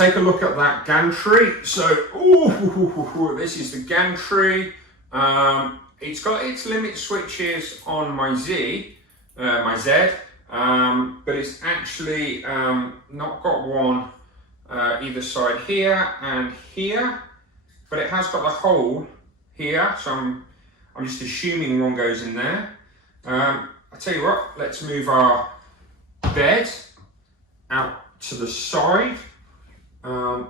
take a look at that gantry. So, this is the gantry. It's got its limit switches on my Z, but it's actually not got one either side here and here, but it has got the hole here, so I'm just assuming one goes in there. I'll tell you what, let's move our bed out to the side, and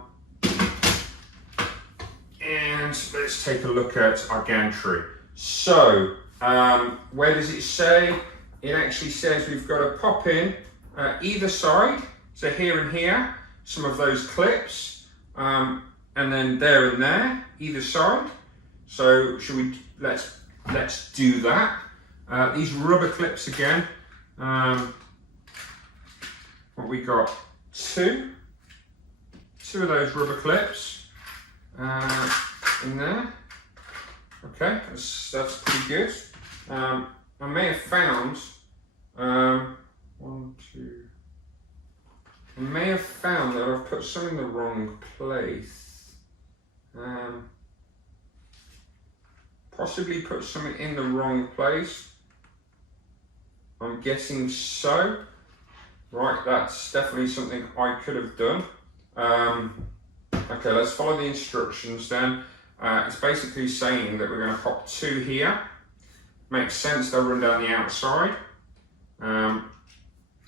let's take a look at our gantry. So, where does it say? It actually says we've got to pop in either side, so here and here, some of those clips, and then there and there, either side. So should we, let's do that. These rubber clips again, what we got, two of those rubber clips in there. Okay, that's pretty good. I may have found I may have found that I've put some in the wrong place. Possibly put something in the wrong place. I'm guessing so. Right, that's definitely something I could have done. Okay, let's follow the instructions then. It's basically saying that we're going to pop two here. Makes sense, they'll run down the outside.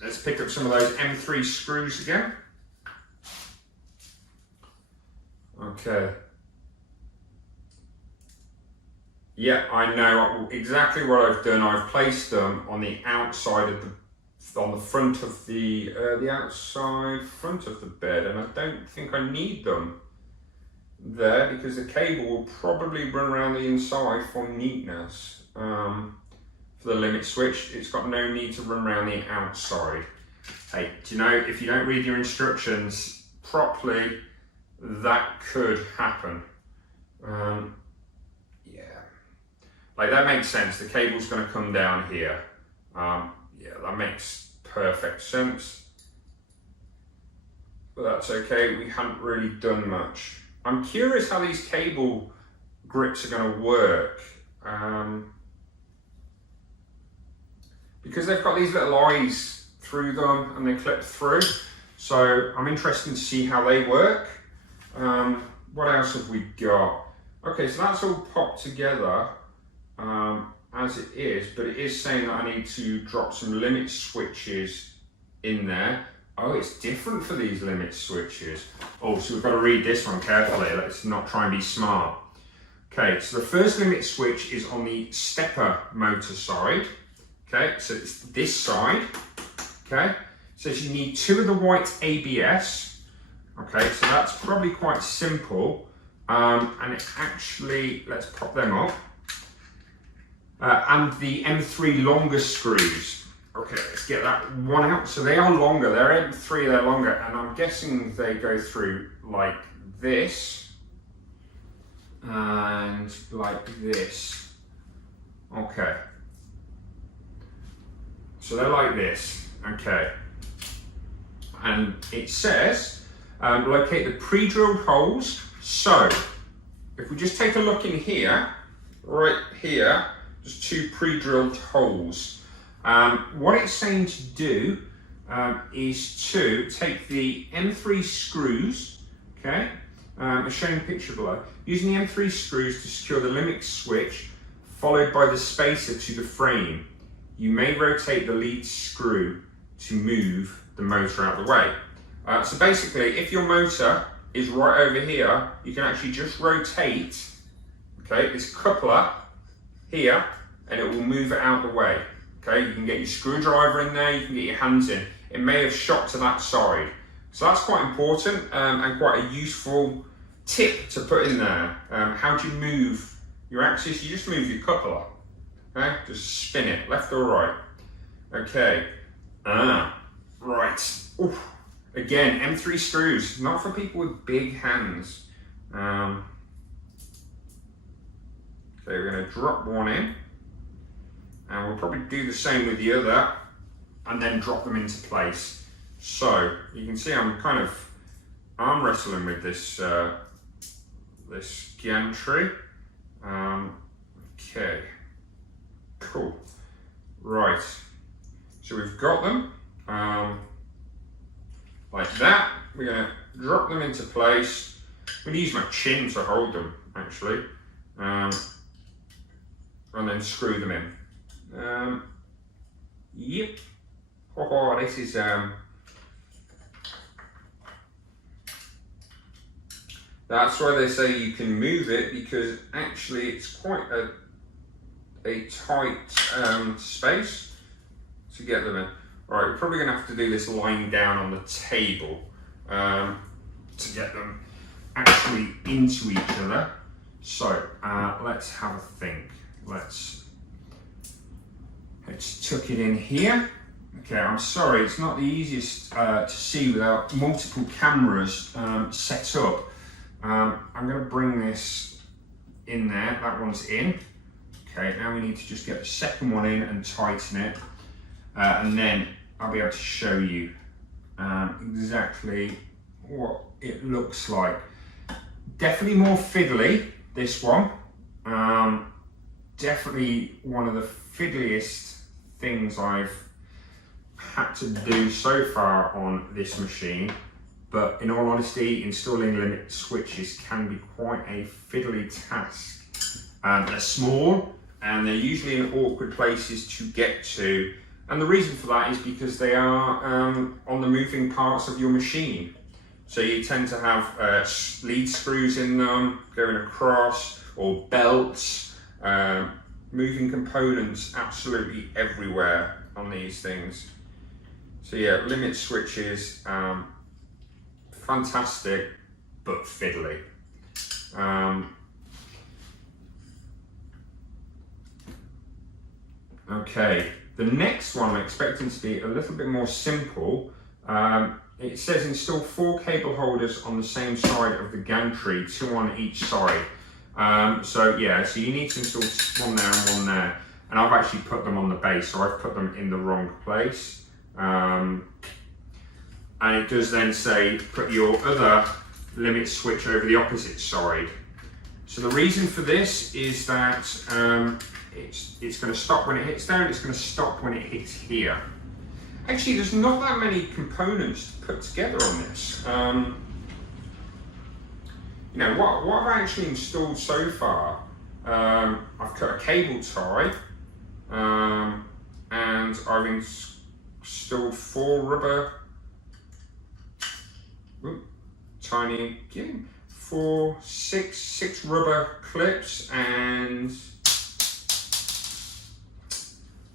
Let's pick up some of those M3 screws again. Okay. Yeah, I know exactly what I've done. I've placed them on the outside of on the front of the outside front of the bed, and I don't think I need them there because the cable will probably run around the inside for neatness. For the limit switch, it's got no need to run around the outside. Hey, do you know, if you don't read your instructions properly, that could happen. Yeah, like that makes sense. The cable's going to come down here. Yeah, that makes perfect sense. But that's okay, we haven't really done much. I'm curious how these cable grips are going to work. Because they've got these little eyes through them and they clip through. So I'm interested to see how they work. What else have we got? Okay, so that's all popped together as it is, but it is saying that I need to drop some limit switches in there. Oh, it's different for these limit switches. Oh, so we've got to read this one carefully. Let's not try and be smart. Okay, so the first limit switch is on the stepper motor side. Okay, so it's this side. Okay, it says you need two of the white ABS. Okay, so that's probably quite simple. And it actually, let's pop them up. And the M3 longer screws. Okay, let's get that one out. So they are longer, they're M3, they're longer, and I'm guessing they go through like this and like this. Okay. So they're like this, okay. And it says, locate the pre-drilled holes. So, if we just take a look in here, right here, there's two pre-drilled holes. What it's saying to do is to take the M3 screws, okay, as shown in the picture below, using the M3 screws to secure the limit switch, followed by the spacer to the frame. You may rotate the lead screw to move the motor out of the way. So basically, if your motor is right over here, you can actually just rotate, okay, this coupler here, and it will move it out of the way. Okay, you can get your screwdriver in there, you can get your hands in. It may have shot to that side. So that's quite important and quite a useful tip to put in there. How do you move your axis? You just move your coupler. Okay, just spin it, left or right. Okay, right. Oof. Again, M3 screws, not for people with big hands. Okay, we're going to drop one in, and we'll probably do the same with the other, and then drop them into place. So you can see I'm kind of arm wrestling with this this gantry. Okay, cool. Right, so we've got them like that. We're going to drop them into place. I'm going to use my chin to hold them, actually, and then screw them in. Yep. Oh, this is that's why they say you can move it, because actually it's quite a tight space to get them in. Right, we're probably going to have to do this lying down on the table to get them actually into each other. So let's have a think. Let's tuck it in here. Okay, I'm sorry, it's not the easiest to see without multiple cameras set up. I'm going to bring this in there. That one's in. Okay, now we need to just get the second one in and tighten it, and then I'll be able to show you exactly what it looks like. Definitely more fiddly, this one. Definitely one of the fiddliest things I've had to do so far on this machine. But in all honesty, installing limit switches can be quite a fiddly task. They're small and they're usually in awkward places to get to. And the reason for that is because they are on the moving parts of your machine. So you tend to have lead screws in them going across, or belts, moving components absolutely everywhere on these things. So yeah, limit switches, fantastic, but fiddly. Okay, the next one I'm expecting to be a little bit more simple. It says install 4 cable holders on the same side of the gantry, 2 on each side. So yeah, so you need to install one there and one there. And I've actually put them on the base, so I've put them in the wrong place. And it does then say put your other limit switch over the opposite side. So the reason for this is that it's going to stop when it hits there, and it's going to stop when it hits here. Actually, there's not that many components to put together on this. You know, what I've actually installed so far, I've cut a cable tie, and I've installed 4 rubber, tiny, 6 rubber clips, and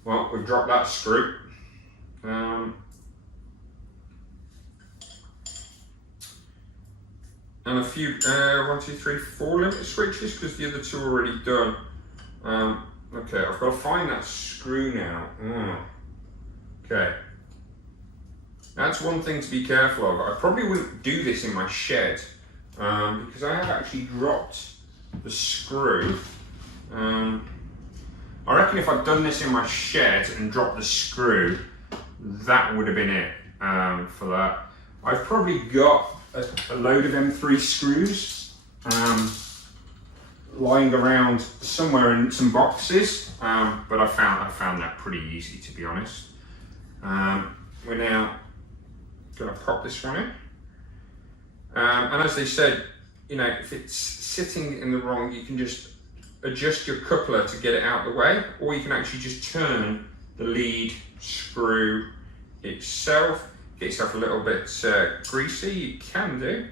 well, we've dropped that screw. And a few, 1, 2, 3, 4 limit switches, because the other 2 are already done. Okay, I've got to find that screw now. Okay. That's one thing to be careful of. I probably wouldn't do this in my shed, because I have actually dropped the screw. I reckon if I'd done this in my shed and dropped the screw, that would have been it for that. I've probably got a load of M3 screws lying around somewhere in some boxes, but I found that pretty easy, to be honest. We're now going to pop this one in, and as they said, you know, if it's sitting in the wrong, you can just adjust your coupler to get it out of the way, or you can actually just turn the lead screw itself. Get yourself a little bit greasy, you can do.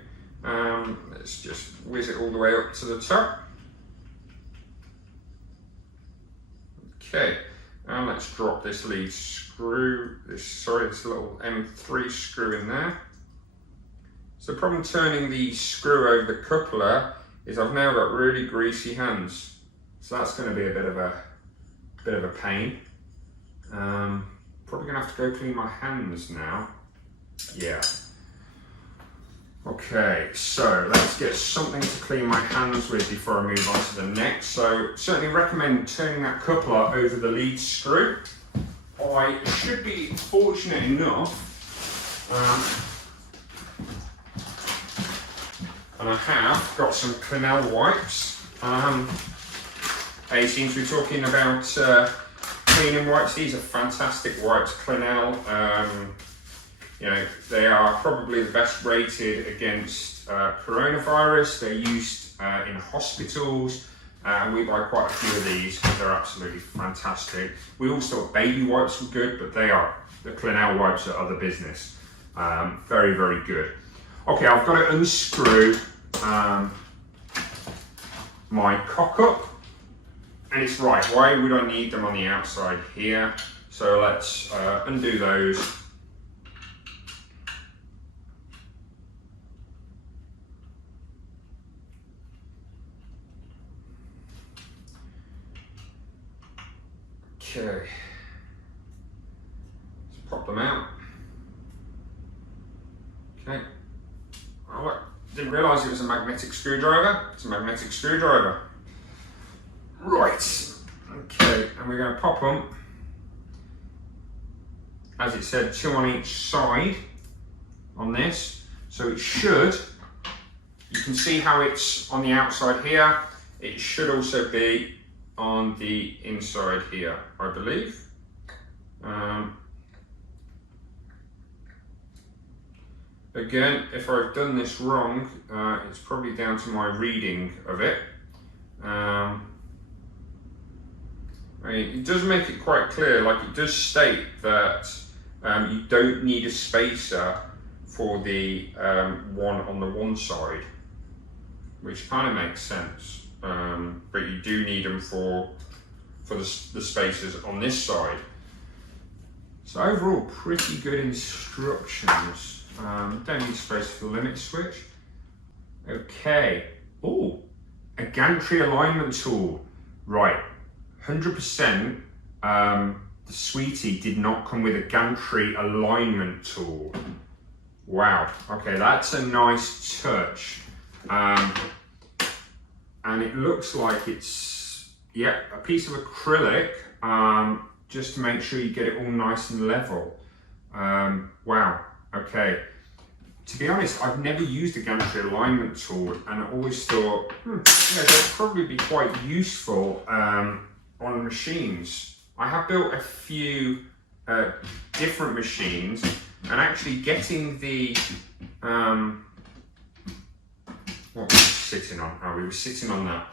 Let's just whiz it all the way up to the top. Okay, and let's drop this lead screw, this little M3 screw in there. So the problem turning the screw over the coupler is I've now got really greasy hands. So that's going to be a bit of a pain. Probably going to have to go clean my hands now. Yeah. Okay, so let's get something to clean my hands with before I move on to the next. So certainly recommend turning that coupler over the lead screw. I should be fortunate enough and I have got some Clinell wipes. He seems to be talking about cleaning wipes. These are fantastic wipes, Clinell. You know, they are probably the best rated against coronavirus. They're used in hospitals, and we buy quite a few of these because they're absolutely fantastic. We also thought baby wipes were good, but the Clinell wipes are other business. Very, very good. Okay, I've got to unscrew my cock up, and it's right. Why would I need them on the outside here? So let's undo those. Okay, let's pop them out. Okay. Oh, look, didn't realise it was a magnetic screwdriver. It's a magnetic screwdriver. Right. Okay, and we're going to pop them, as it said, 2 on each side on this. So it should, you can see how it's on the outside here. It should also be on the inside here, I believe. Again, if I've done this wrong, it's probably down to my reading of it. I mean, it does make it quite clear, like it does state that you don't need a spacer for the one on the one side, which kind of makes sense. But you do need them for the spacers on this side. So overall, pretty good instructions. Don't need space for the limit switch. Okay. Oh, a gantry alignment tool. Right. 100%. The Sweetie did not come with a gantry alignment tool. Wow. Okay, that's a nice touch. And it looks like it's, yeah, a piece of acrylic, just to make sure you get it all nice and level. Wow, okay. To be honest, I've never used a gantry alignment tool, and I always thought, they'd probably be quite useful on machines. I have built a few different machines, and actually getting the, what was sitting on? Oh, we were sitting on that.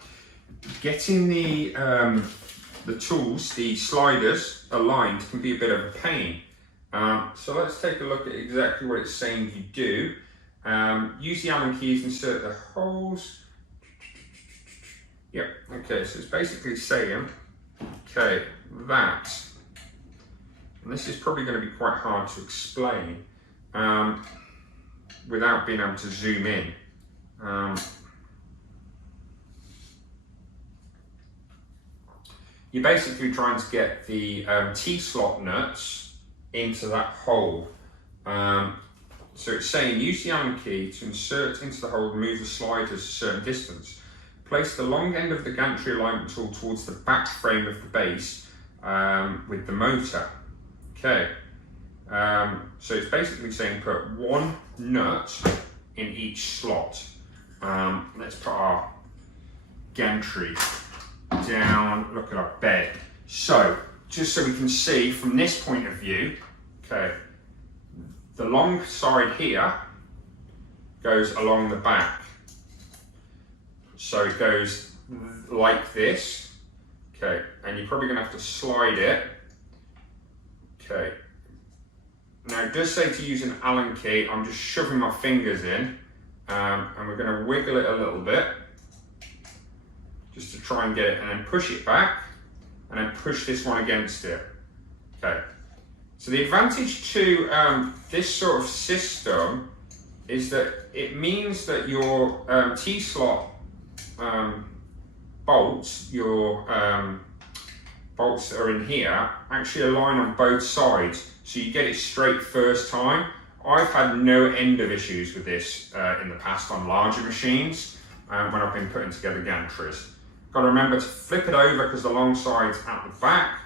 Getting the tools, the sliders, aligned can be a bit of a pain. So let's take a look at exactly what it's saying you do. Use the Allen keys, insert the holes. Yep, okay, so it's basically saying, okay, that, and this is probably going to be quite hard to explain without being able to zoom in. You're basically trying to get the T-slot nuts into that hole. So it's saying use the Allen key to insert into the hole and move the sliders a certain distance. Place the long end of the gantry alignment tool towards the back frame of the base with the motor. Okay, so it's basically saying put one nut in each slot. Let's put our gantry down, look at our bed. So, just so we can see from this point of view, okay, the long side here goes along the back. So it goes like this, okay, and you're probably going to have to slide it. Okay, now it does say to use an Allen key. I'm just shoving my fingers in, and we're going to wiggle it a little bit just to try and get it, and then push it back, and then push this one against it. Okay, so the advantage to this sort of system is that it means that your T-slot bolts, your bolts that are in here, actually align on both sides, so you get it straight first time. I've had no end of issues with this in the past on larger machines when I've been putting together gantries. Got to remember to flip it over because the long side's at the back.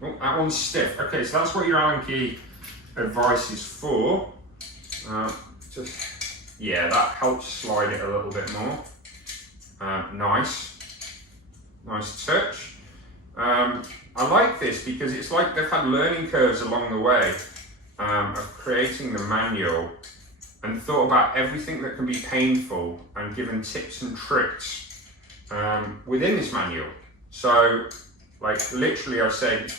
Oh, that one's stiff. Okay, so that's what your Allen key advice is for. Just yeah, that helps slide it a little bit more. Nice touch. I like this because it's like they've had learning curves along the way of creating the manual and thought about everything that can be painful and given tips and tricks within this manual. So, like literally, I said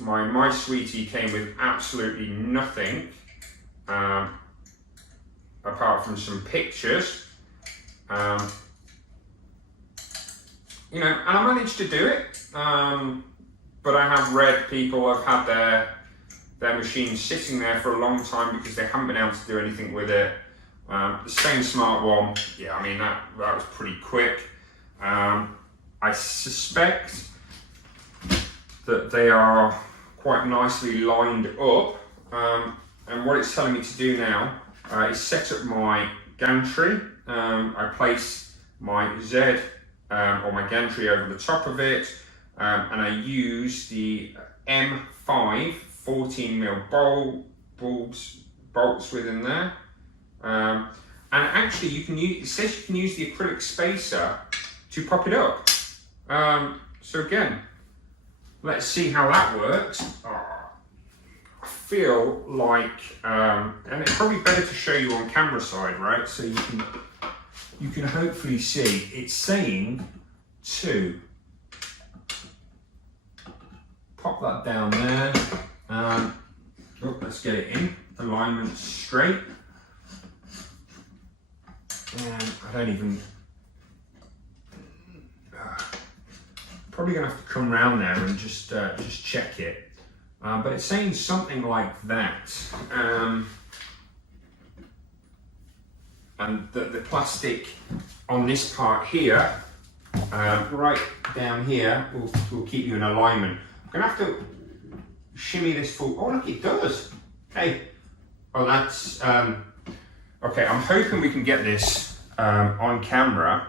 my sweetie came with absolutely nothing apart from some pictures. You know, and I managed to do it, but I have read people have had their machines sitting there for a long time because they haven't been able to do anything with it. The Sainsmart one, yeah, I mean, that was pretty quick. I suspect that they are quite nicely lined up, and what it's telling me to do now is set up my gantry. I place my Z or my gantry over the top of it, and I use the M5 14mm bolts within there. And actually, you can use, it says you can use the acrylic spacer to pop it up. So again, let's see how that works. I feel like, and it's probably better to show you on camera side, right? So you can hopefully see it's saying to pop that down there. Oh, let's get it in, alignment straight. And I don't even, probably gonna have to come round there and just check it. But it's saying something like that. And the plastic on this part here, right down here, will keep you in alignment. I'm gonna have to shimmy this full. Oh, look, it does. Hey, oh, that's okay. I'm hoping we can get this on camera.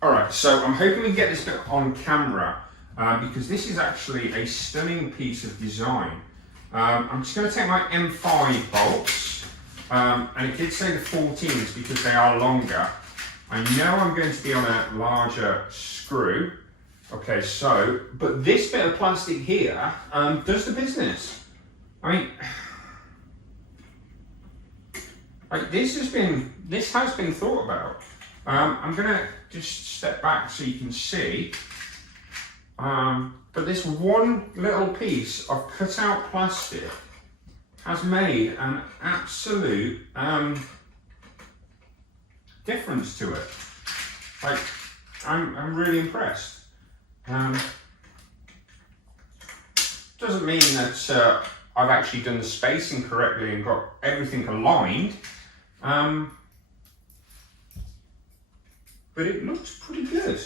All right, so I'm hoping we get this bit on camera because this is actually a stunning piece of design. I'm just going to take my M5 bolts, and it did say the 14s because they are longer. I know I'm going to be on a larger screw. Okay, so, but this bit of plastic here does the business. I mean, like this has been thought about. I'm gonna just step back so you can see. But this one little piece of cut out plastic has made an absolute difference to it. Like, I'm really impressed. Doesn't mean that I've actually done the spacing correctly and got everything aligned. But it looks pretty good.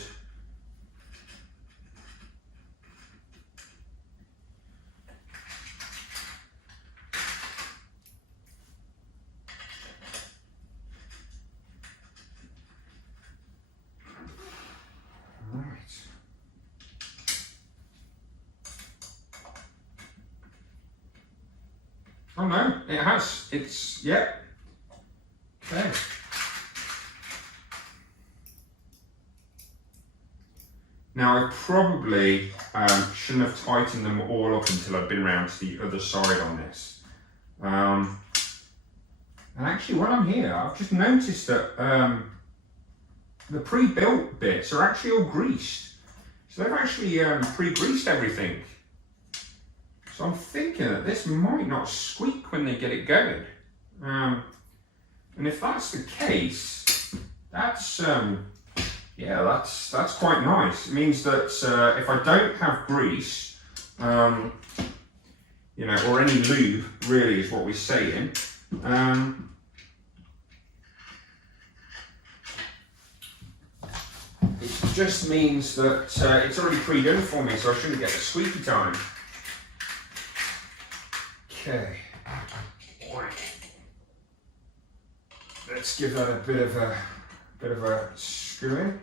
Oh no, it has. It's, yeah. Okay. Now I probably shouldn't have tightened them all up until I've been around to the other side on this. And actually while I'm here, I've just noticed that the pre-built bits are actually all greased. So they've actually pre-greased everything. So I'm thinking that this might not squeak when they get it going. And if that's the case, that's yeah, that's quite nice. It means that if I don't have grease, you know, or any lube, really is what we're saying. It just means that it's already pre-done for me, so I shouldn't get the squeaky time. Okay. let's give that a bit of a screw in.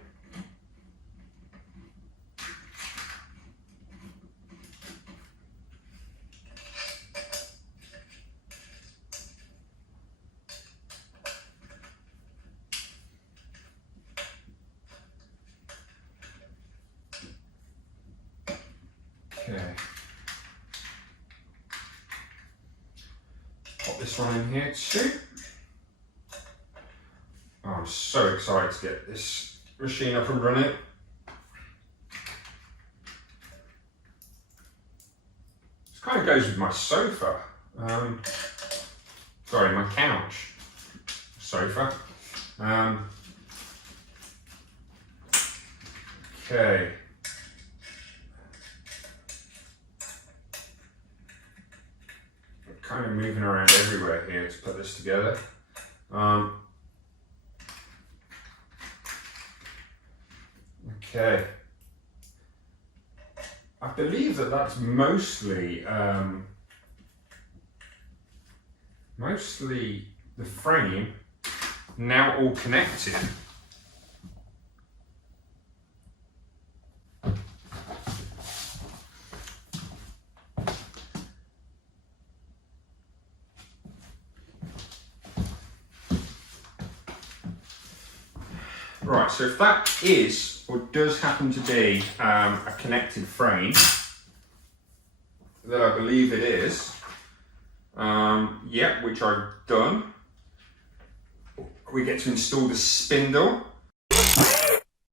Okay. Pop this one in here too. Oh, I'm so excited to get this machine up and running. This kind of goes with my sofa. Sorry, my couch. Sofa. Okay. Kind of moving around everywhere here to put this together. Okay. I believe that that's mostly the frame now all connected. Right, so if that is or does happen to be a connected frame, that I believe it is, yeah, which I've done, we get to install the spindle.